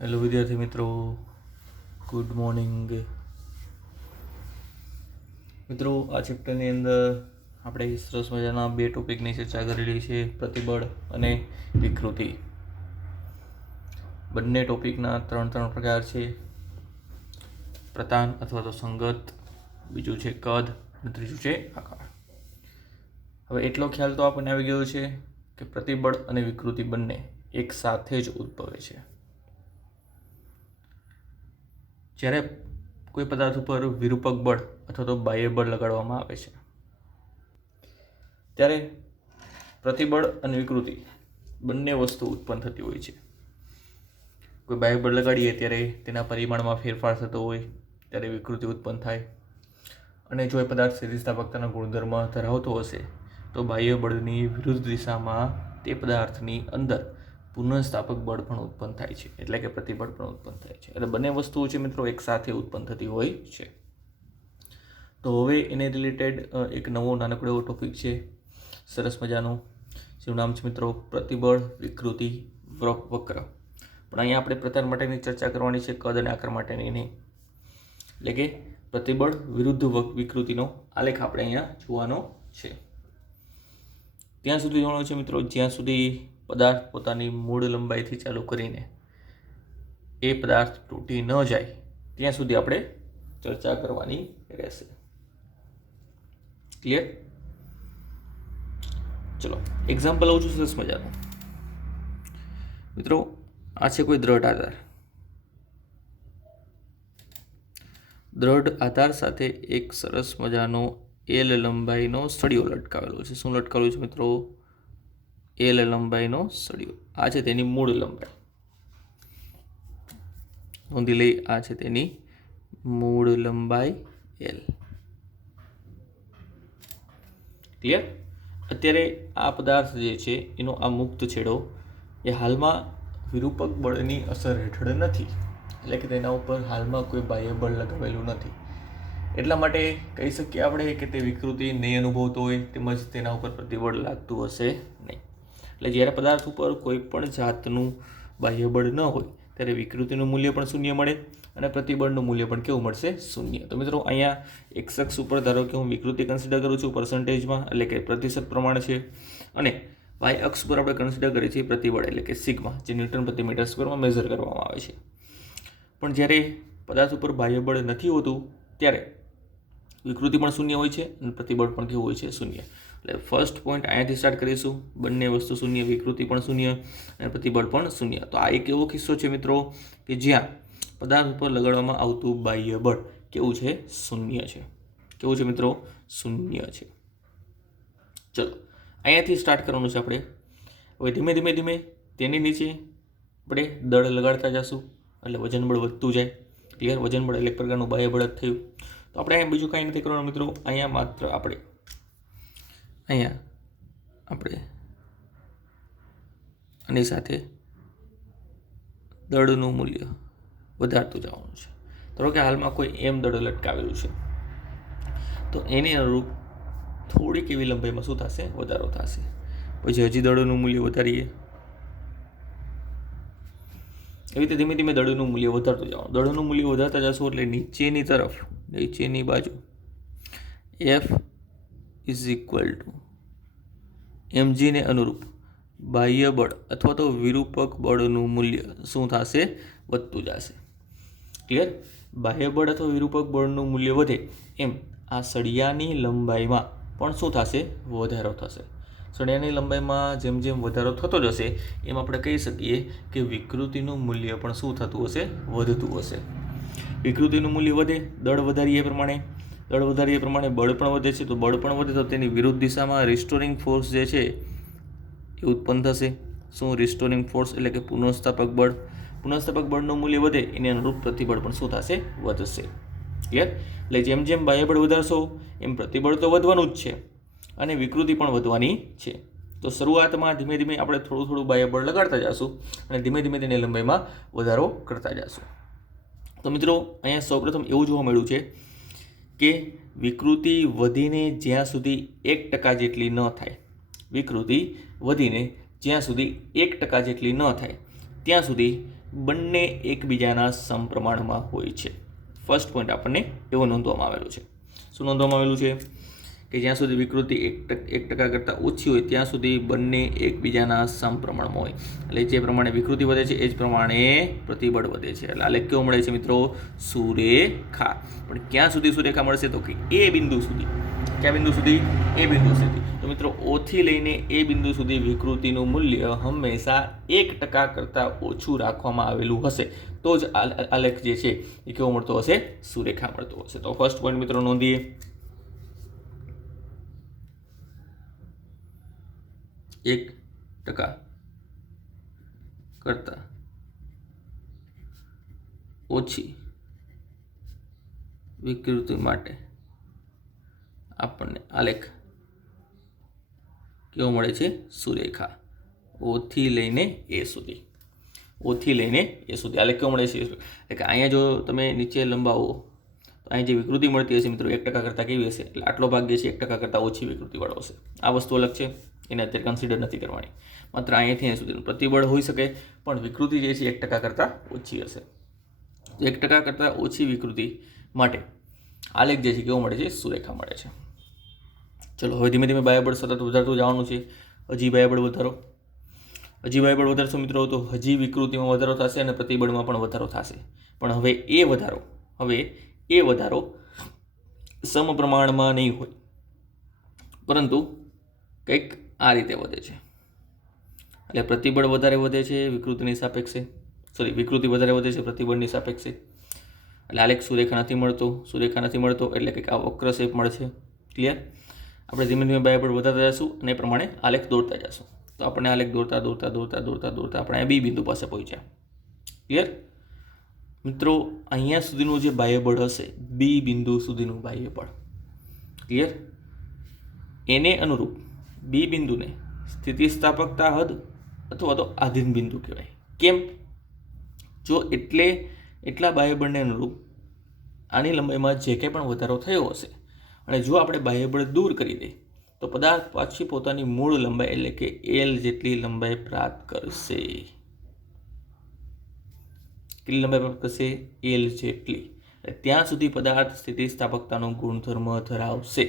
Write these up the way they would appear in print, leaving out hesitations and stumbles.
Hello વિદ્યાર્થી મિત્રો, good morning મિત્રો. આ ચેપ્ટરની અંદર આપણે સરસ મજાના બે ટોપિકની ચર્ચા કરેલી છે, પ્રતિબળ અને વિકૃતિ. બંને ટોપિકના ત્રણ પ્રકાર છે, પ્રતાન અથવા તો સંગત, બીજું છે કદ અને ત્રીજું છે આકાર. હવે એટલો ખ્યાલ તો આપણને આવી ગયો છે કે પ્રતિબળ અને વિકૃતિ બંને એક સાથે જ ઉદ્ભવે છે. જ્યારે કોઈ પદાર્થ ઉપર વિરૂપક બળ અથવા તો બાહ્ય બળ લગાડવામાં આવે છે ત્યારે પ્રતિબળ અને વિકૃતિ બંને વસ્તુ ઉત્પન્ન થતી હોય છે. કોઈ બાહ્ય બળ લગાડીએ ત્યારે તેના પરિમાણમાં ફેરફાર થતો હોય ત્યારે વિકૃતિ ઉત્પન્ન થાય, અને જો એ પદાર્થ સ્થિતિસ્થાપકતાના ગુણધર્મ ધરાવતો હશે તો બાહ્ય બળની વિરુદ્ધ દિશામાં તે પદાર્થની અંદર પુનઃસ્થાપક બળ પણ ઉત્પન્ન થાય છે, એટલે કે પ્રતિબળ પણ ઉત્પન્ન થાય છે. એટલે બંને વસ્તુઓ છે મિત્રો એક સાથે ઉત્પન્ન થતી હોય છે. તો હવે એને રિલેટેડ એક નવો નાનકડો એવો ટોપિક છે સરસ મજાનો, જેનું નામ છે મિત્રો પ્રતિબળ વિકૃતિ વક્ર. પણ અહીંયા આપણે પ્રતાન માટેની ચર્ચા કરવાની છે, કદ અને આકાર માટેની નહીં. એટલે કે પ્રતિબળ વિરુદ્ધ વિકૃતિનો આલેખ આપણે અહીંયા જોવાનો છે. ત્યાં સુધી જોવાનું છે મિત્રો જ્યાં સુધી પદાર્થ પોતાની મૂળ લંબાઈથી ચાલુ કરીને એ પદાર્થ તૂટી ન જાય ત્યાં સુધી આપણે ચર્ચા કરવાની રહેશે. ક્લિયર? ચલો એક્ઝામ્પલ લઉં છું સરસ મજાનું. મિત્રો આ છે કોઈ દ્રઢ આધાર. દ્રઢ આધાર સાથે એક સરસ મજાનો એલ લંબાઈનો સળિયો લટકાવેલો છે. શું લટકાવેલું છે મિત્રો? એલ લંબાઈનો સળિયો. આ છે તેની મૂળ લંબાઈ. નોંધી લઈ, આ છે તેની મૂળ લંબાઈ એલ. ક્લિયર? અત્યારે આ પદાર્થ જે છે એનો આ મુક્ત છેડો એ હાલમાં વિરૂપક બળની અસર હેઠળ નથી, એટલે કે તેના ઉપર હાલમાં કોઈ બાહ્ય બળ લગાવેલું નથી. એટલા માટે કહી શકીએ આપણે કે તે વિકૃતિ નહીં અનુભવતો હોય તેમજ તેના ઉપર પ્રતિબળ લાગતું હશે નહીં. એટલે જ્યારે પદાર્થ ઉપર કોઈ પણ જાતનું બાહ્ય બળ ન હોય ત્યારે વિકૃતિનું મૂલ્ય પણ શૂન્ય મળે અને પ્રતિબળનું મૂલ્ય પણ કેવું મળશે? શૂન્ય. તો મિત્રો અહીંયા એક્સ અક્ષ ઉપર ધારો કે હું વિકૃતિ કન્સિડર કરું છું પર્સન્ટેજમાં, એટલે કે પ્રતિશત પ્રમાણ છે, અને વાય અક્ષ પર આપણે કન્સિડર કરીએ છીએ પ્રતિબળ, એટલે કે સિગ્મા, જે ન્યૂટન પ્રતિ મીટર સ્ક્વેરમાં મેઝર કરવામાં આવે છે. પણ જ્યારે પદાર્થ ઉપર બાહ્ય બળ નથી હોતું ત્યારે વિકૃતિ પણ શૂન્ય હોય છે અને પ્રતિબળ પણ કેવું હોય છે? શૂન્ય. એટલે ફર્સ્ટ પોઈન્ટ અહીંયાથી સ્ટાર્ટ કરીશું. બંને વસ્તુ શૂન્ય, વિકૃતિ પણ શૂન્ય અને પ્રતિબળ પણ શૂન્ય. તો આ એક એવો કિસ્સો છે મિત્રો કે જ્યાં પદાર્થ ઉપર લગાડવામાં આવતું બાહ્ય બળ કેવું છે? શૂન્ય છે. કેવું છે મિત્રો? શૂન્ય છે. ચલો અહીંયાથી સ્ટાર્ટ કરવાનું છે આપણે. હવે ધીમે ધીમે ધીમે તેની નીચે આપણે દળ લગાડતા જશું, એટલે વજન બળ વધતું જાય. ક્લિયર? વજન બળ એટલે એક પ્રકારનું બાહ્ય બળ જ થયું. તો આપણે અહીંયા બીજું કાંઈ નથી કરવાનું મિત્રો. અહીંયા માત્ર આપણે આની સાથે દળનું મૂલ્ય વધારતું જવાનું છે. ધારો કે હાલમાં કોઈ એમ દળ લટકાવેલું છે તો એની અનુરૂપ થોડીક એવી લંબાઈમાં શું થશે? વધારો થશે. પછી હજી દળનું મૂલ્ય વધારીએ. એવી રીતે ધીમે ધીમે દળનું મૂલ્ય વધારતું જવાનું. દળનું મૂલ્ય વધારતા જશો એટલે નીચેની બાજુ F is equal to mg અનુરૂપ બાહ્ય બળ અથવા તો વિરૂપક બળનું મૂલ્ય શું થશે? વધતું જશે. ક્લિયર? બાહ્ય બળ અથવા વિરૂપક બળનું મૂલ્ય વધે એમ આ સળિયાની લંબાઈમાં પણ શું થશે? વધારો થશે. સળિયાની લંબાઈમાં જેમ જેમ વધારો થતો જશે એમ આપણે કહી શકીએ કે વિકૃતિનું મૂલ્ય પણ શું થતું હશે? વધતું હશે. વિકૃતિનું મૂલ્ય વધે, દળ વધારીએ પ્રમાણે બળ પણ વધે છે. તો બળ પણ વધે તો તેની વિરુદ્ધ દિશામાં રિસ્ટોરિંગ ફોર્સ જે છે એ ઉત્પન્ન થશે. શું? રિસ્ટોરિંગ ફોર્સ એટલે કે પુનઃસ્થાપક બળ. પુનઃસ્થાપક બળનું મૂલ્ય વધે એને અનુરૂપ પ્રતિબળ પણ શું થશે? વધશે. ક્લિયર? એટલે જેમ જેમ બાહ્ય બળ વધારશો એમ પ્રતિબળ તો વધવાનું જ છે અને વિકૃતિ પણ વધવાની છે. તો શરૂઆતમાં ધીમે ધીમે આપણે થોડું બાહ્ય બળ લગાડતા જઈશું અને ધીમે ધીમે તેની લંબાઈમાં વધારો કરતા જઈશું. તો મિત્રો અહીંયા સૌપ્રથમ એવું જોવા મળ્યું છે કે વિકૃતિ વધીને જ્યાં સુધી 1% જેટલી ન થાય, વિકૃતિ વધીને જ્યાં સુધી 1% જેટલી ન થાય ત્યાં સુધી બંને એકબીજાના સમપ્રમાણમાં હોય છે. ફર્સ્ટ પોઈન્ટ આપણને એવો નોંધવામાં આવેલું છે. શું નોંધવામાં આવેલું છે કે જ્યાં સુધી વિકૃતિ 1% કરતાં ઓછી હોય ત્યાં સુધી બંને એકબીજાના સમપ્રમાણમાં હોય. એટલે જે પ્રમાણે વિકૃતિ વધે છે એ જ પ્રમાણે પ્રતિબળ વધે છે. એટલે આલેખ કેવો મળે છે મિત્રો? સુરેખા. પણ ક્યાં સુધી સુરેખા મળશે? તો કે એ બિંદુ સુધી. ક્યાં બિંદુ સુધી? એ બિંદુ સુધી. તો મિત્રો ઓથી લઈને એ બિંદુ સુધી વિકૃતિનું મૂલ્ય હંમેશા 1% કરતાં ઓછું રાખવામાં આવેલું હશે તો જ આલેખ જે છે એ કેવો મળતો હશે? સુરેખા મળતો હશે. તો ફર્સ્ટ પોઈન્ટ મિત્રો નોંધીએ. 1% કરતાં ઓછી વિકૃતિ માટે આપણને આલેખ કેવો મળે છે? સુરેખા. ઓથી લઈને એ સુધી. ઓથી લઈને એ સુધી આલેખ કેવો મળે છે? એટલે કે અહીંયા જો તમે નીચે લંબાવો તો અહીં જે વિકૃતિ મળતી હશે મિત્રો 1% કરતાં કેવી હશે? એટલે આટલો ભાગ જે છે 1% કરતાં ઓછી વિકૃતિવાળો હશે. આ વસ્તુ અલગ છે, એને અત્યારે કન્સિડર નથી કરવાની. માત્ર અહીંયાથી અહીં સુધીનું પ્રતિબળ હોઈ શકે પણ વિકૃતિ જે છે 1% કરતાં ઓછી હશે. 1% કરતાં ઓછી વિકૃતિ માટે આલેખ જે છે કેવો મળે છે? સુરેખા મળે છે. ચલો હવે ધીમે ધીમે બાહ્યબળ સતત વધારતું જવાનું છે. હજી બાહ્યબળ વધારો. હજી બાહ્યબળ વધારશો મિત્રો તો હજી વિકૃતિમાં વધારો થશે અને પ્રતિબળમાં પણ વધારો થશે. પણ હવે એ વધારો સમપ્રમાણમાં નહીં હોય પરંતુ કંઈક આ રીતે વધે છે. એટલે પ્રતિબળ વધારે વધે છે વિકૃતિની સાપેક્ષે, વિકૃતિ વધારે વધે છે પ્રતિબળની સાપેક્ષે. એટલે આલેખ સુરેખા નથી મળતો એટલે કંઈક આ વક્ર શેપ મળશે. ક્લિયર? આપણે ધીમે ધીમે બાહ્યબળ વધારતા જઈશું અને એ પ્રમાણે આલેખ દોરતા જઈશું. તો આપણે આલેખ દોરતા આપણે બી બિંદુ પાસે પહોંચ્યા. ક્લિયર મિત્રો? અહીંયા સુધીનું જે બાહ્યબળ હશે બી બિંદુ સુધીનું બાહ્યબળ, ક્લિયર, એને અનુરૂપ બી બિંદુને સ્થિતિસ્થાપકતા હદ અથવા તો આધીન બિંદુ કહેવાય. કેમ? જો એટલા બાહ્યબળને અનુરૂપ આની લંબાઈમાં જે કંઈ પણ વધારો થયો હશે અને જો આપણે બાહ્યબળ દૂર કરી દઈએ તો પદાર્થ પાછી પોતાની મૂળ લંબાઈ એટલે કે એલ જેટલી લંબાઈ પ્રાપ્ત કરશે. કેટલી લંબાઈ પ્રાપ્ત કરશે? એલ જેટલી. ત્યાં સુધી પદાર્થ સ્થિતિસ્થાપકતાનો ગુણધર્મ ધરાવશે.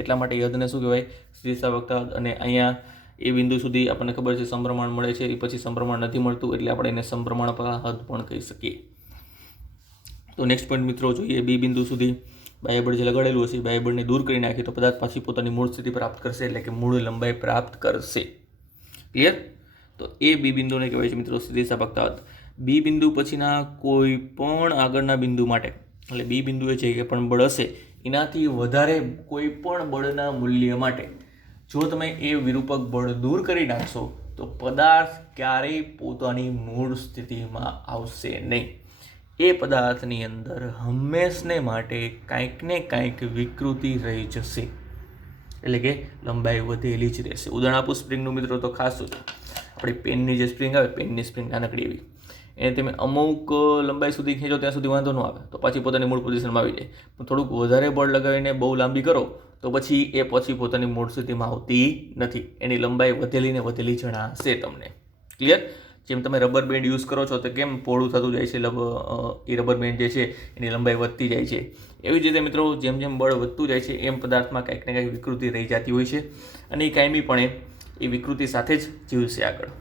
એટલા માટે હદને શું કહેવાય? સ્થિતિસ્થાપકતા હદ. અને અહીંયા એ બિંદુ સુધી આપણને ખબર છે સમપ્રમાણ મળે છે, એ પછી સમપ્રમાણ નથી મળતું એટલે આપણે એને સમપ્રમાણ હદ પણ કહી શકીએ. તો નેક્સ્ટ પોઈન્ટ મિત્રો જોઈએ. બી બિંદુ સુધી બાહ્યબળ જે લગાડેલું હશે બાહ્યબળને દૂર કરી નાખીએ તો પદાર્થ પાછી પોતાની મૂળ સ્થિતિ પ્રાપ્ત કરશે એટલે કે મૂળ લંબાઈ પ્રાપ્ત કરશે. ક્લિયર? તો એ બી બિંદુને કહેવાય છે મિત્રો સ્થિતિસ્થાપકતા હદ. બી બિંદુ પછીના કોઈ પણ આગળના બિંદુ માટે એટલે બી બિંદુએ જે પણ બળ હશે એનાથી વધારે કોઈ પણ બળના મૂલ્ય માટે જો તમે એ વિરૂપક બળ દૂર કરી નાખશો તો પદાર્થ ક્યારેય પોતાની મૂળ સ્થિતિમાં આવશે નહીં. એ પદાર્થની અંદર હંમેશને માટે કાંઈક ને કાંઈક વિકૃતિ રહી જશે એટલે કે લંબાઈ વધેલી જ રહેશે. ઉદાહરણ આપું સ્પ્રિંગનું મિત્રો તો ખાસ શું છે, આપણી પેનની જે સ્પ્રિંગ આવે, પેનની સ્પ્રિંગ નાનકડી એવી, એને તમે અમુક લંબાઈ સુધી ખેંચો ત્યાં સુધી વાંધો ન આવે તો પાછી પોતાની મૂળ પોઝિશનમાં આવી જાય. પણ થોડુંક વધારે બળ લગાવીને બહુ લાંબી કરો તો પછી પોતાની મૂળ સ્થિતિમાં આવતી નથી. એની લંબાઈ વધેલી જણાશે તમને. ક્લિયર? જેમ તમે રબર બેન્ડ યુઝ કરો છો તો કેમ પહોળું થતું જાય છે, એ રબર બેન્ડ જે છે એની લંબાઈ વધતી જાય છે. એવી જ રીતે મિત્રો જેમ જેમ બળ વધતું જાય છે એમ પદાર્થમાં કંઈક ને કંઈક વિકૃતિ રહી જતી હોય છે અને એ કાયમીપણે એ વિકૃતિ સાથે જ જીવશે આગળ.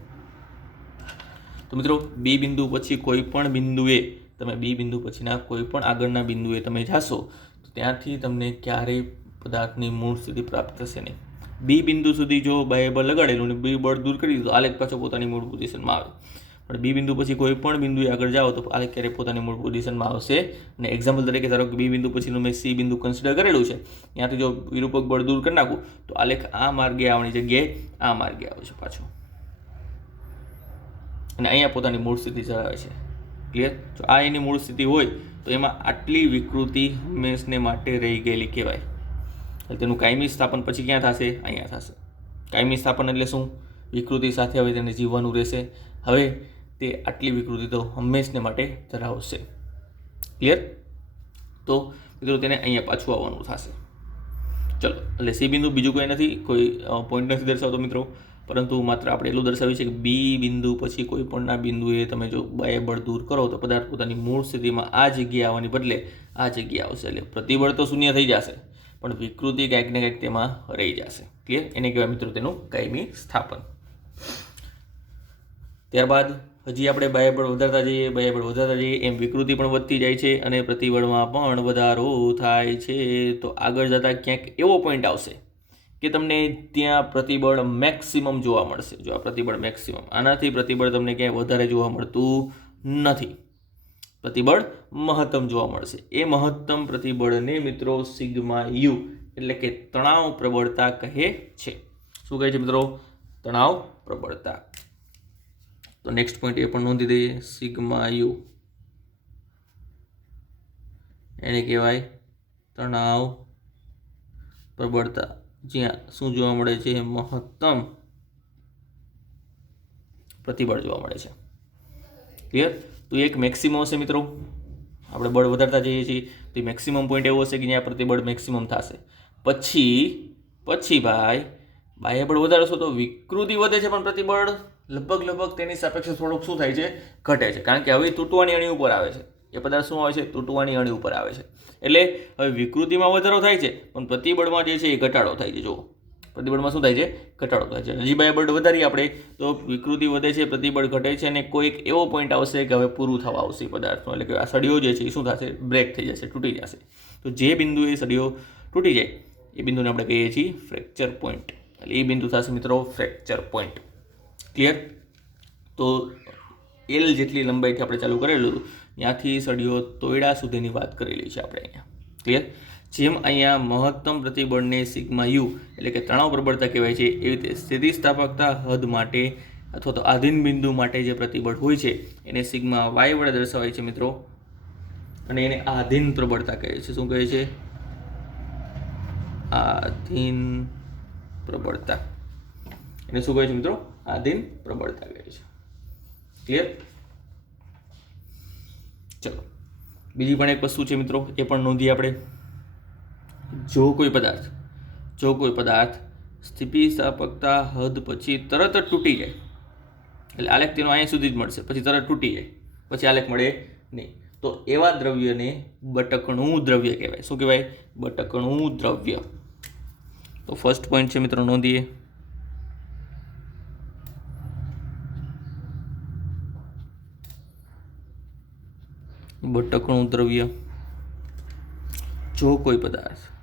તો મિત્રો બી બિંદુ પછી કોઈ પણ બિંદુએ બી બિંદુ પછીના કોઈ પણ આગળના બિંદુએ તમે જાશો તો ત્યાંથી તમને ક્યારેય પદાર્થની મૂળ સ્થિતિ પ્રાપ્ત થશે નહીં. બી બિંદુ સુધી જો બાહ્યબળ લગાડેલું અને બી બળ દૂર કરી દીધું આલેખ પાછો પોતાની મૂળ પોઝિશનમાં આવે. પણ બી બિંદુ પછી કોઈ પણ બિંદુએ આગળ જાઓ તો આલેખ ક્યારેય પોતાની મૂળ પોઝિશનમાં આવશે. અને એક્ઝામ્પલ તરીકે ધારો કે બી બિંદુ પછીનું મેં સી બિંદુ કન્સિડર કરેલું છે, ત્યાંથી જો વિરૂપક બળ દૂર કરી નાખું તો આલેખ આ માર્ગે આવવાની જગ્યાએ આ માર્ગે આવે છે પાછો અને અહીંયા પોતાની મૂળ સ્થિતિ ધરાવે છે. ક્લિયર? જો આ એની મૂળ સ્થિતિ હોય તો એમાં આટલી વિકૃતિ હંમેશને માટે રહી ગયેલી કહેવાય. તેનું કાયમી સ્થાપન પછી ક્યાં થશે? અહીંયા થશે. કાયમી સ્થાપન એટલે શું? વિકૃતિ સાથે હવે તેને જીવવાનું રહેશે. હવે તે આટલી વિકૃતિ તો હંમેશને માટે ધરાવશે. ક્લિયર? તો મિત્રો તેને અહીંયા પાછું આવવાનું થશે. ચલો, એટલે સી બિંદુ બીજું કોઈ નથી, કોઈ પોઈન્ટ નથી દર્શાવતો મિત્રો. પરંતુ માત્ર આપણે એટલું દર્શાવ્યું છે કે બી બિંદુ પછી કોઈ પણના બિંદુએ તમે જો બાહ્ય બળ દૂર કરો તો પદાર્થ પોતાની મૂળ સ્થિતિમાં આ જગ્યાએ આવવાની બદલે આ જગ્યાએ આવશે. એટલે પ્રતિબળ તો શૂન્ય થઈ જશે, પણ વિકૃતિ કંઈક ને કંઈક તેમાં રહી જશે. ક્લિયર? એને કહેવાય મિત્રો તેનું કાયમી સ્થાપન. ત્યારબાદ હજી આપણે બાહ્ય બળ વધારતા જઈએ એમ વિકૃતિ પણ વધતી જાય છે અને પ્રતિબળમાં પણ વધારો થાય છે. તો આગળ જતાં ક્યાંક એવો પોઈન્ટ આવશે કે તમને ત્યાં પ્રતિબળ મેક્સિમમ જોવા મળશે. જો આ પ્રતિબળ મેક્સિમમ, આનાથી પ્રતિબળ તમને ક્યાંય વધારે જોવા મળતું નથી. પ્રતિબળ મહત્તમ જોવા મળશે. એ મહત્તમ પ્રતિબળને મિત્રો સિગ્મા યુ એટલે કે તણાવ પ્રબળતા કહે છે. શું કહે છે મિત્રો? તણાવ પ્રબળતા. તો નેક્સ્ટ પોઈન્ટ એ પણ નોંધી દઈએ, સિગ્મા યુ એને કહેવાય તણાવ પ્રબળતા, જ્યાં શું જોવા મળે છે? મહત્તમ પ્રતિબળ જોવા મળે છે. ક્લિયર? તો એક મેક્સિમમ હશે મિત્રો, આપણે બળ વધારતા જઈએ છીએ તો મેક્સિમમ પોઈન્ટ એવો હશે કે જ્યાં પ્રતિબળ મેક્સિમમ થશે. પછી ભાઈ બાહ્ય બળ વધારશો તો વિકૃતિ વધે છે, પણ પ્રતિબળ લગભગ તેની સાપેક્ષે થોડુંક શું થાય છે? ઘટે છે. કારણ કે હવે તૂટવાની અણી ઉપર આવે છે. એ પદાર્થ શું આવે છે? તૂટવાની અણી ઉપર આવે છે. એટલે હવે વિકૃતિમાં વધારો થાય છે, પણ પ્રતિબળમાં જે છે એ ઘટાડો થાય છે. જુઓ, પ્રતિબળમાં શું થાય છે? ઘટાડો થાય છે. હજી બાહ્ય બળ વધારીએ આપણે તો વિકૃતિ વધે છે, પ્રતિબળ ઘટે છે અને કોઈક એવો પોઈન્ટ આવશે કે હવે પૂરું થવા આવશે પદાર્થનો. એટલે કે આ સળિયો જે છે એ શું થશે? બ્રેક થઈ જશે, તૂટી જશે. તો જે બિંદુએ સળિયો તૂટી જાય એ બિંદુને આપણે કહીએ છીએ ફ્રેક્ચર પોઈન્ટ. એટલે એ બિંદુ થશે મિત્રો ફ્રેક્ચર પોઈન્ટ. ક્લિયર? તો એલ જેટલી લંબાઈથી આપણે ચાલુ કરેલું હતું, ત્યાંથી સળિયો તોયડા સુધીની વાત કરેલી છે આપણે અહીંયા. ક્લિયર? જેમ અહીંયા મહત્તમ પ્રતિબળને સિગ્મા યુ એટલે કે તણાવ પ્રબળતા કહેવાય છે, એવી રીતે સ્થિતિસ્થાપકતા હદ માટે અથવા તો આધીન બિંદુ માટે જે પ્રતિબળ હોય છે એને સિગ્મા વાય વડે દર્શાવાય છે મિત્રો, અને એને આધીન પ્રબળતા કહે છે. શું કહે છે? આધીન પ્રબળતા. એને શું કહે છે મિત્રો? આધીન પ્રબળતા કહે છે. ક્લિયર? ચલો, બીજી પણ એક વસ્તુ છે મિત્રો, એ પણ નોંધીએ આપણે. જો કોઈ પદાર્થ સ્થિતિસ્થાપકતા હદ પછી તરત જ તૂટી જાય, એટલે આલેખ તેનો અહીંયા સુધી જ મળશે, પછી તરત તૂટી જાય, પછી આલેખ મળે નહીં, તો એવા દ્રવ્યને બટકણું દ્રવ્ય કહેવાય. શું કહેવાય? બટકણું દ્રવ્ય. તો ફર્સ્ટ પોઈન્ટ છે મિત્રો, નોંધીએ. બટકણું દ્રવ્ય. જો કોઈ પદાર્થ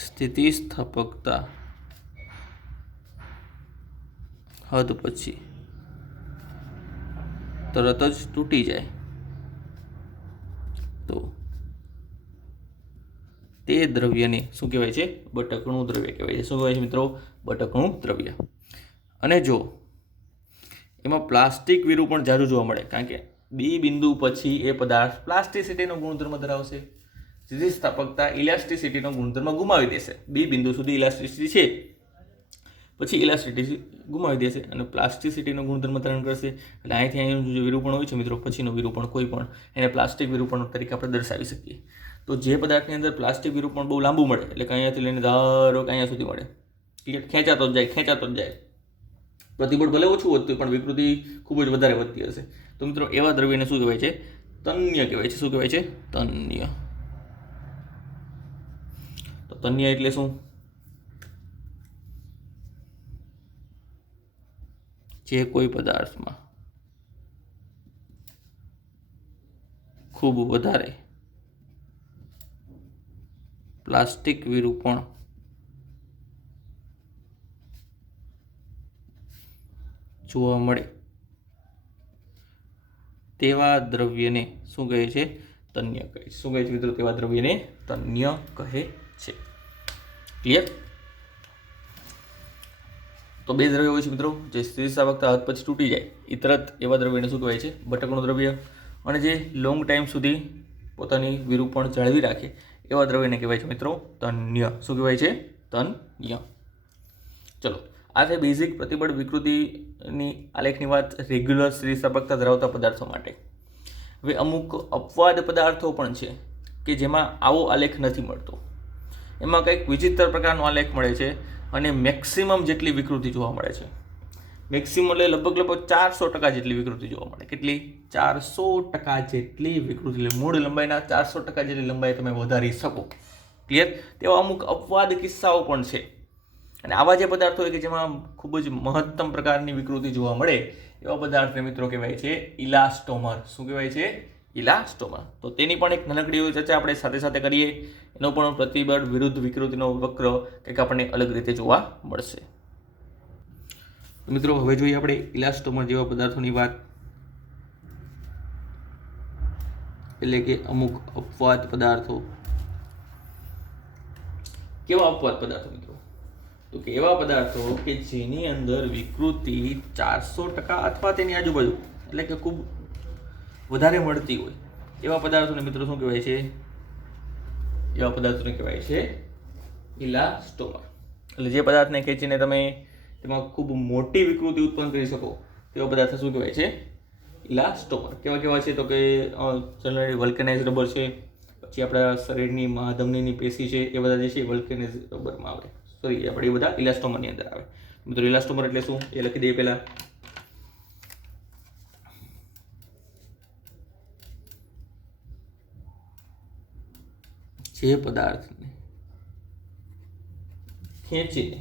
સ્થિતિસ્થાપકતા હદ પછી તરત જ તૂટી જાય તો તે દ્રવ્યને શું કહેવાય છે? બટકણું દ્રવ્ય કહેવાય છે. શું કહેવાય છે મિત્રો? બટકણું દ્રવ્ય. અને જો એમાં પ્લાસ્ટિક વિરૂપણ જાજુ જોવા મળે, કારણ કે બી બિંદુ પછી એ પદાર્થ પ્લાસ્ટિસિટીનો ગુણધર્મ ધરાવશે. સ્થિતિસ્થાપકતા ઇલાસ્ટિસિટીનો ગુણધર્મ ગુમાવી દેશે. બી બિંદુ સુધી ઇલાસ્ટિસિટી છે, પછી ઇલાસ્ટિસિટી ગુમાવી દેશે અને પ્લાસ્ટિસિટીનો ગુણધર્મ ધારણ કરશે. એટલે અહીંથી અહીંનું જે વિરૂપણ હોય છે મિત્રો, પછીનું વિરૂપણ કોઈ પણ, એને પ્લાસ્ટિક વિરૂપણ તરીકે આપણે દર્શાવી શકીએ. તો જે પદાર્થની અંદર પ્લાસ્ટિક વિરૂપણ બહુ લાંબુ મળે, એટલે કે અહીંયાથી લઈને ધારો કે અહીંયા સુધી મળે, ખેંચાતો જ જાય, પ્રતિબળ ભલે ઓછું વધતું પણ વિકૃતિ ખૂબ જ વધારે વધતી હશે, તો મિત્રો એવા દ્રવ્યને શું કહેવાય છે? તન્ય કહેવાય છે. શું કહેવાય છે? તન્ય. તો તન્ય એટલે શું? જે કોઈ પદાર્થમાં ખૂબ વધારે પ્લાસ્ટિક વિરૂપણ જોવા મળે તેવા દ્રવ્યને શું કહે છે? તન્ય કહે છે. શું કહે છે મિત્રો? તેવા દ્રવ્યને તન્ય કહે છે. ક્લિયર? તો બે દ્રવ્ય હોય છે મિત્રો, જે સ્થિતિસ્થાપકતા હદ પછી તૂટી જાય એ તરત, એવા દ્રવ્યને શું કહેવાય છે? બટકણું દ્રવ્ય. અને જે લોંગ ટાઈમ સુધી પોતાની વિરૂપણ જાળવી રાખે એવા દ્રવ્યને કહેવાય છે મિત્રો તન્ય. શું કહેવાય છે? તન્ય. ચલો, આ છે બેઝિક પ્રતિબળ વિકૃતિની આલેખની વાત રેગ્યુલર સ્થિતિસ્થાપકતા ધરાવતા પદાર્થો માટે. હવે અમુક અપવાદ પદાર્થો પણ છે કે જેમાં આવો આલેખ નથી મળતો, એમાં કંઈક વિચિત્ર પ્રકારનો આલેખ મળે છે અને મેક્સિમમ જેટલી વિકૃતિ જોવા મળે છે. મેક્સિમમ એટલે લગભગ 400% જેટલી વિકૃતિ જોવા મળે. કેટલી? 400% જેટલી વિકૃતિ. એટલે મૂળ લંબાઈના 400% જેટલી લંબાઈ તમે વધારી શકો. ક્લિયર? તેવા અમુક અપવાદ કિસ્સાઓ પણ છે. અને આવા જે પદાર્થો હોય કે જેમાં ખૂબ જ મહત્તમ પ્રકારની વિકૃતિ જોવા મળે એવા પદાર્થને મિત્રો કહેવાય છે ઇલાસ્ટોમર. શું કહેવાય છે? ઇલાસ્ટોમર. તો તેની પણ એક નાનકડી એવી ચર્ચા આપણે સાથે સાથે કરીએ. એનો પણ પ્રતિબળ વિરુદ્ધ વિકૃતિનો વક્ર કંઈક આપણને અલગ રીતે જોવા મળશે. મિત્રો હવે જોઈએ આપણે ઇલાસ્ટોમર જેવા પદાર્થોની વાત, એટલે કે અમુક અપવાદ પદાર્થો. કેવા અપવાદ પદાર્થો મિત્રો? તો કે એવા પદાર્થો કે જેની અંદર વિકૃતિ 400% અથવા તેની આજુબાજુ, એટલે કે ખૂબ વધારે મળતી હોય એવા પદાર્થોને મિત્રો શું કહેવાય છે? એવા પદાર્થોને કહેવાય છે ઇલાસ્ટોમર. એટલે જે પદાર્થને ખેંચીને તમે તેમાં ખૂબ મોટી વિકૃતિ ઉત્પન્ન કરી શકો તેવા પદાર્થ શું કહેવાય છે? ઇલાસ્ટોમર. કેવા કેવા છે? તો કે જનરલી વલ્કેનાઇઝ રબર છે, પછી આપણા શરીરની મહાધમનીની પેશી છે, એ બધા જે છે વલ્કેનાઇઝ રબરમાં આવે. સોરી, આપણે એ બધા ઇલાસ્ટોમરની અંદર આવે. મિત્રો ઇલાસ્ટોમર એટલે શું એ લખી દઈએ પહેલા. જે પદાર્થને ખેંચીને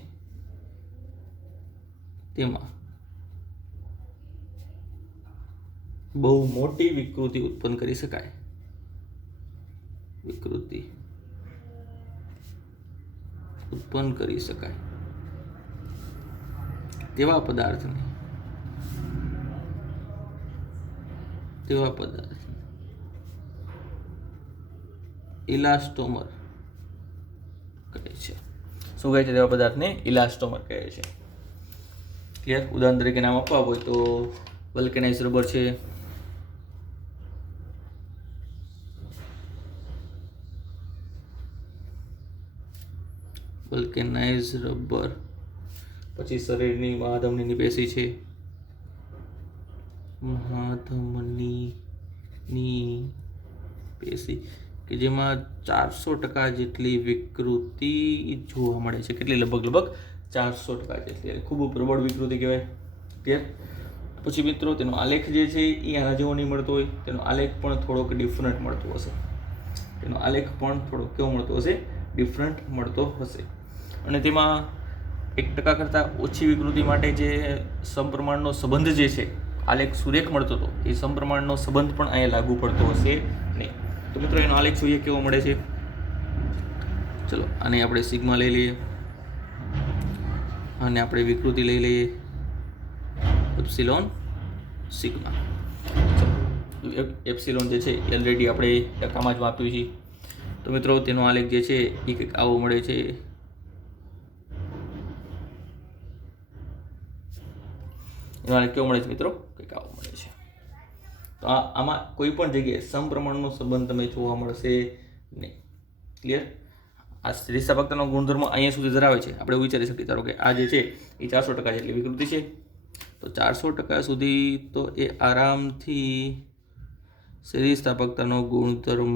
તેમાં બહુ મોટી વિકૃતિ ઉત્પન્ન કરી શકાય. વિકૃતિ ઉત્પન્ન કરી શકાય તેવા પદાર્થને ઇલાસ્ટોમર કહે છે. શું કહે છે? તેવા પદાર્થને ઇલાસ્ટોમર કહે છે. ક્લિયર? ઉદાહરણ તરીકે નામ આપવા હોય તો વલ્કેનાઇઝ રબર છે, વલ્કેનાઇઝ રબર, પછી શરીરની મહાધમનીની પેશી છે, મહાધમનીની પેશી કે જેમાં 400% જેટલી વિકૃતિ જોવા મળે છે. કેટલી? લગભગ 400% જેટલી. ખૂબ પ્રબળ વિકૃતિ કહેવાય. ક્લિયર? પછી મિત્રો તેનો આલેખ જે છે એ આના જેવો નહીં મળતો હોય, તેનો આલેખ પણ થોડોક ડિફરન્ટ મળતો હશે. તેનો આલેખ પણ થોડોક કેવો મળતો હશે? ડિફરન્ટ મળતો હશે. અને તેમાં 1% કરતાં ઓછી વિકૃતિ માટે જે સમપ્રમાણનો સંબંધ જે છે આલેખ સુરેખ મળતો હતો, એ સમપ્રમાણનો સંબંધ પણ અહીંયા લાગુ પડતો હશે નહીં. તો મિત્રો એનો આલેખ જોઈએ કેવો મળે છે. ચલો આને આપણે સિગ્મા લઈ લઈએ અને આપણે વિકૃતિ લઈ લઈએ એપ્સિલોન સિગ્મા. એપ્સિલોન જે છે એ ઓલરેડી આપણે ટકામાં જ વાપર્યું છે. તો મિત્રો તેનો આલેખ જે છે એ કંઈક આવો મળે છે. એનો આલેખ કેવો મળે છે મિત્રો? કંઈક આવો મળે છે. તો આમાં કોઈ પણ જગ્યાએ સમપ્રમાણનો સંબંધ તમે જોવા મળશે નહીં. ક્લિયર? આ સ્થિતિસ્થાપકતાનો ગુણધર્મ અહીંયા સુધી ધરાવે છે. આપણે વિચારી શકીએ ધારો કે આ જે છે એ 400% જેટલી વિકૃતિ છે, તો 400% સુધી તો એ આરામથી સ્થિતિસ્થાપકતાનો ગુણધર્મ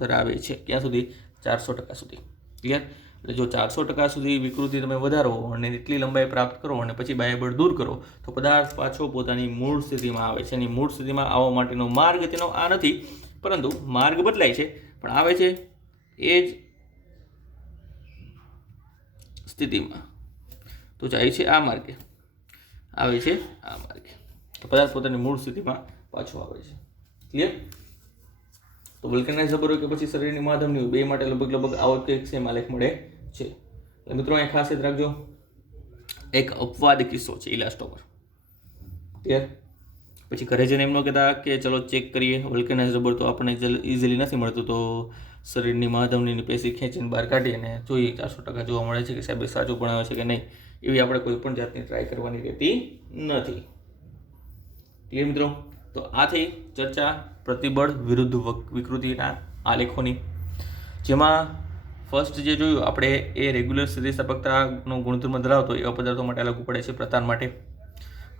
ધરાવે છે. ક્યાં સુધી? 400% સુધી. ક્લિયર? એટલે જો 400% સુધી વિકૃતિ તમે વધારો અને એટલી લંબાઈ પ્રાપ્ત કરો અને પછી બાહ્યબળ દૂર કરો તો પદાર્થ પાછો પોતાની મૂળ સ્થિતિમાં આવે છે. એની મૂળ સ્થિતિમાં આવવા માટેનો માર્ગ તેનો આ નથી, પરંતુ માર્ગ બદલાય છે પણ આવે છે એ જ સ્થિતિમાં. તો જાય છે આ માર્ગે, આવે છે આ માર્ગે. તો પદાર્થ પોતાની મૂળ સ્થિતિમાં પાછો આવે છે. ક્લિયર? તો વલ્કેનાઇઝ રબર કે પછી શરીરની મહાધમની બે માટે લગભગ આવો કંઈક સેમ આલેખ મળે છે. એટલે મિત્રો અહીં ખાસ યાદ રાખજો, એક અપવાદ કિસ્સો છે ઇલાસ્ટોમર. ક્લિયર? પછી ઘરે જઈને એમ ન કહેતા કે ચલો ચેક કરીએ, વલ્કેનાઇઝ રબર તો આપણને ઇઝીલી નથી મળતું, તો શરીરની મહાધમનીની પેશી ખેંચીને બહાર કાઢી અને જોઈએ 400% જોવા મળે છે કે સાહેબ સાચું પણ આવે છે કે નહીં. એવી આપણે કોઈ પણ જાતની ટ્રાય કરવાની રહેતી નથી. ક્લિયર મિત્રો? તો આ થઈ ચર્ચા પ્રતિબળ વિરુદ્ધ વિકૃતિના આલેખોની, જેમાં ફર્સ્ટ જે જોયું આપણે એ રેગ્યુલર સ્થિતિસ્થાપકતાનો ગુણધર્મ ધરાવતો એવા પદાર્થો માટે લાગુ પડે છે પ્રતાન માટે,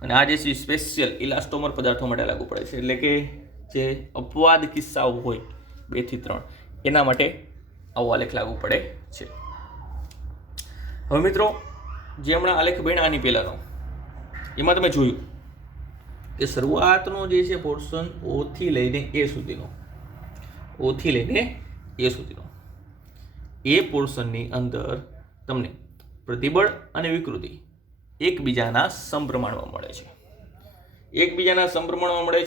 અને આ જે છે સ્પેશિયલ ઇલાસ્ટોમર પદાર્થો માટે લાગુ પડે છે. એટલે કે જે અપવાદ કિસ્સાઓ હોય 2 થી 3 એના માટે આવો આલેખ લાગુ પડે છે. હવે મિત્રો જે હમણાં આલેખ બન્યા આની પહેલાંનો, એમાં તમે જોયું કે શરૂઆતનો જે છે પોર્શન ઓથી લઈને એ સુધીનો, એ પોર્શનની અંદર તમને પ્રતિબળ અને વિકૃતિ એકબીજાના સમપ્રમાણમાં મળે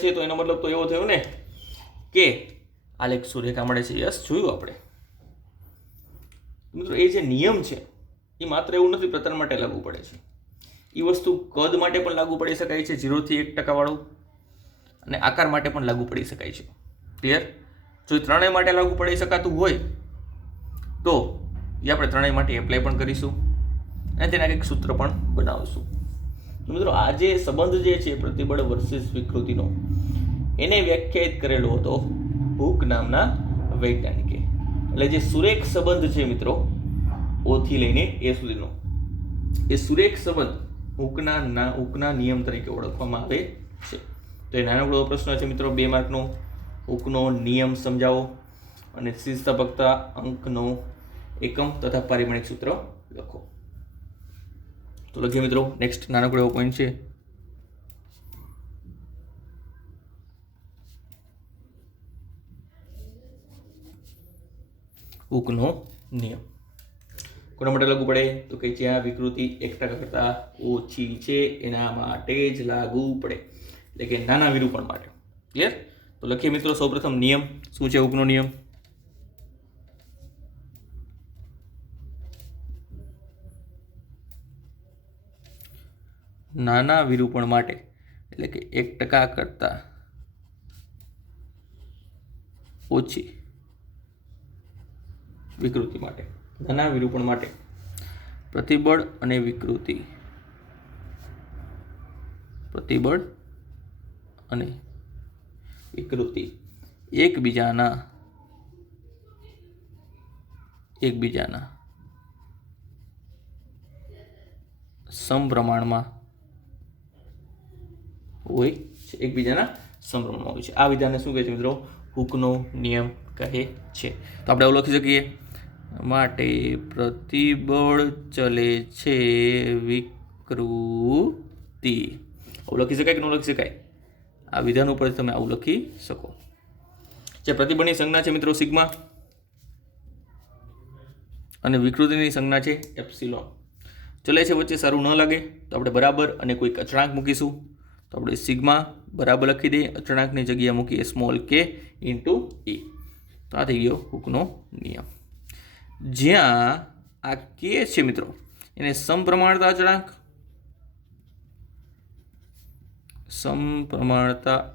છે. તો એનો મતલબ તો એવો થયો ને કે આલેખ સુરેખા મળે છે. યસ, જોયું આપણે. મિત્રો એ જે નિયમ છે એ માત્ર એવું નથી પ્રતલ માટે લાગુ પડે છે, એ વસ્તુ કદ માટે પણ લાગુ પડી શકાય છે, 0 થી 1% વાળું, અને આકાર માટે પણ લાગુ પડી શકાય છે. ક્લિયર? જો ત્રણેય માટે લાગુ પડી શકાતું હોય તો એ આપણે ત્રણેય માટે એપ્લાય પણ કરીશું અને તેના કંઈક સૂત્ર પણ બનાવશું. મિત્રો આ જે સંબંધ જે છે પ્રતિબળ વર્સિસ વિકૃતિનો, એને વ્યાખ્યાયિત કરેલો હતો હુક નામના વૈજ્ઞાનિકે. એટલે જે સુરેખ સંબંધ છે મિત્રો ઓથી લઈને એ સુધીનો, એ સુરેખ સંબંધ હુકના નિયમ તરીકે ઓળખવામાં આવે છે. તો એ નાનકડો પ્રશ્ન છે મિત્રો 2 માર્કનો. હુકનો નિયમ સમજાવો અને સ્થિતિસ્થાપકતા અંકનો એકમ તથા પારિમાણિક સૂત્ર લખો. તો લખીએ મિત્રો. નેક્સ્ટ નાનકડો એવો પોઈન્ટ છે, હુકનો નિયમ કોના માટે લાગુ પડે? તો કે જ્યાં વિકૃતિ 1% કરતા ઓછી છે એના માટે જ લાગુ પડે, એટલે કે નાના વિરૂપણ માટે. ક્લિયર? તો લખીએ મિત્રો. સૌપ્રથમ નિયમ શું છે હુકનો નિયમ? નાના વિરૂપણ માટે, એટલે કે 1% કરતા ઓછી વિકૃતિ માટે, નાના વિરૂપણ માટે પ્રતિબળ અને વિકૃતિ એકબીજાના સમપ્રમાણમાં હોય છે. આ વિધાનને શું કહે છે મિત્રો? હુકનો નિયમ કહે છે. તો આપણે એવું લખી શકીએ, માટે પ્રતિબળ ચલે છે વિકૃતિ. આવું લખી શકાય કે ન લખી શકાય? આ વિધાન ઉપર તમે આવું લખી શકો. જે પ્રતિબળની સંજ્ઞા છે મિત્રો સિગ્મા અને વિકૃતિની સંજ્ઞા છે એપ્સિલોન. ચલે છે વચ્ચે સારું ન લાગે તો આપણે બરાબર અને કોઈક અચળાંક મૂકીશું. તો આપણે સિગ્મા બરાબર લખી દઈએ, અચળાંકની જગ્યાએ મૂકીએ સ્મોલ k ઇન્ટુ e. તો આ થઈ ગયો હુકનો નિયમ. જ્યાં આ k છે મિત્રો એને સમપ્રમાણતા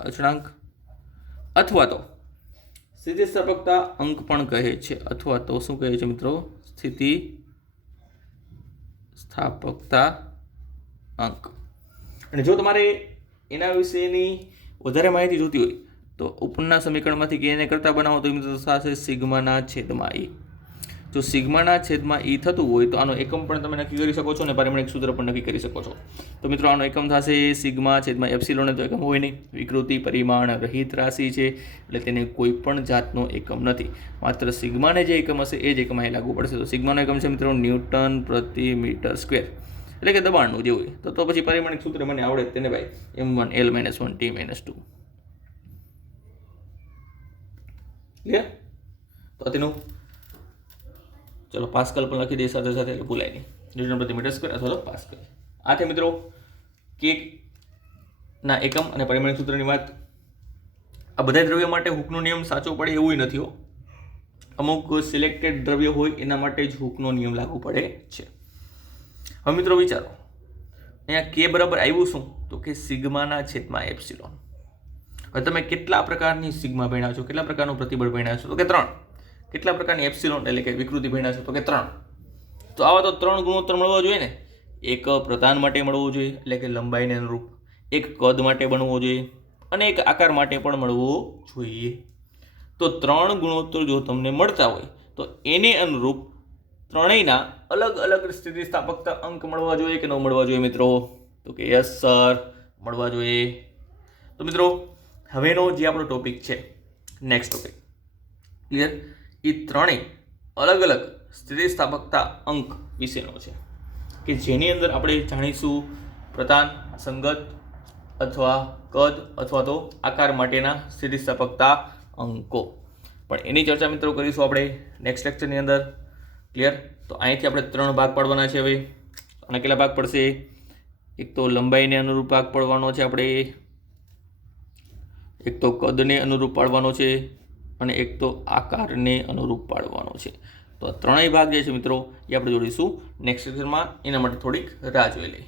અચળાંક અથવા તો સ્થિતિસ્થાપકતા અંક પણ કહે છે, અથવા તો શું કહે છે મિત્રો? સ્થિતિસ્થાપકતા અંક. અને જો તમારે એના વિશેની વધારે માહિતી જોતી હોય તો ઉપરના સમીકરણમાંથી કે એને કરતા બનાવો તો મિત્રો થશે સિગ્માના છેદમાં e. જો સિગ્માના છેદમાં e થતું હોય તો આનો એકમ પણ તમે નક્કી કરી શકો છો અને પારિમાણિક સૂત્ર પણ નક્કી કરી શકો છો. તો મિત્રો આનો એકમ થશે સિગ્મા છેદમાં એપ્સિલોન. તો એકમ હોય નહીં, વિકૃતિ પરિમાણ રહિત રાશિ છે એટલે તેને કોઈ પણ જાતનો એકમ નથી. માત્ર સિગ્માને જે એકમ હશે એ જ એકમ અહીં લાગુ પડશે. તો સિગ્માનો એકમ છે મિત્રો ન્યૂટન પ્રતિ મીટર સ્ક્વેર, એટલે કે દબાણનું જે હોય. તો પછી પારિમાણિક સૂત્ર મને આવડે તેને ભાઈ m1 l - 1 t - 2. ક્લિયર? તો તેનું ચલો પાસ્કલ પણ લખી દઈએ સાથે સાથે, એટલે ભૂલાય નહીં. ન્યૂટન પ્રતિ મીટર સ્ક્વેર અથવા તો પાસ્કલ. આ છે મિત્રો કે ના એકમ અને પારિમાણિક સૂત્રની વાત. આ બધા દ્રવ્યો માટે હુકનો નિયમ સાચો પડે એવું નથી હો. અમુક સિલેક્ટેડ દ્રવ્ય હોય એના માટે જ હુકનો નિયમ લાગુ પડે છે. હવે મિત્રો વિચારો, અહીંયા k બરાબર આવ્યું શું? તો કે સિગ્માના છેદમાં એપ્સિલોન. હવે તમે કેટલા પ્રકારની સિગ્મા ભણ્યા છો, કેટલા પ્રકારનું પ્રતિબળ ભણ્યા છો? તો કે 3. કેટલા પ્રકારની એપ્સિલોન એટલે કે વિકૃતિ ભણ્યા છો? તો કે 3. તો આવા તો 3 ગુણોત્તર મળવા જોઈએ ને. એક પ્રધાન માટે મળવો જોઈએ એટલે કે લંબાઈને અનુરૂપ, એક કદ માટે બનવો જોઈએ અને એક આકાર માટે પણ મળવો જોઈએ. તો 3 ગુણોત્તર જો તમને મળતા હોય તો એને અનુરૂપ ત્રણેયના અલગ અલગ સ્થિતિસ્થાપકતા અંક મળવા જોઈએ કે ન મળવા જોઈએ મિત્રો? તો કે યસ સર, મળવા જોઈએ. તો મિત્રો હવેનો જે આપણો ટોપિક છે, નેક્સ્ટ ટોપિક ક્લિયર, એ ત્રણેય અલગ અલગ સ્થિતિસ્થાપકતા અંક વિશેનો છે કે જેની અંદર આપણે જાણીશું પ્રધાન, સંગત અથવા કદ અથવા તો આકાર માટેના સ્થિતિસ્થાપકતા અંકો. પણ એની ચર્ચા મિત્રો કરીશું આપણે નેક્સ્ટ લેક્ચરની અંદર. ક્લિયર? તો અહીંથી આપણે 3 ભાગ પાડવાના છે. હવે અને કેટલા ભાગ પડશે? એક તો લંબાઈને અનુરૂપ ભાગ પાડવાનો છે આપણે, એક તો કદને અનુરૂપ પાડવાનો છે અને એક તો આકારને અનુરૂપ પાડવાનો છે. તો આ ત્રણેય ભાગ જે છે મિત્રો એ આપણે જોડીશું નેક્સ્ટ લેક્ચરમાં. એના માટે થોડીક રાહ જોઈ લઈએ.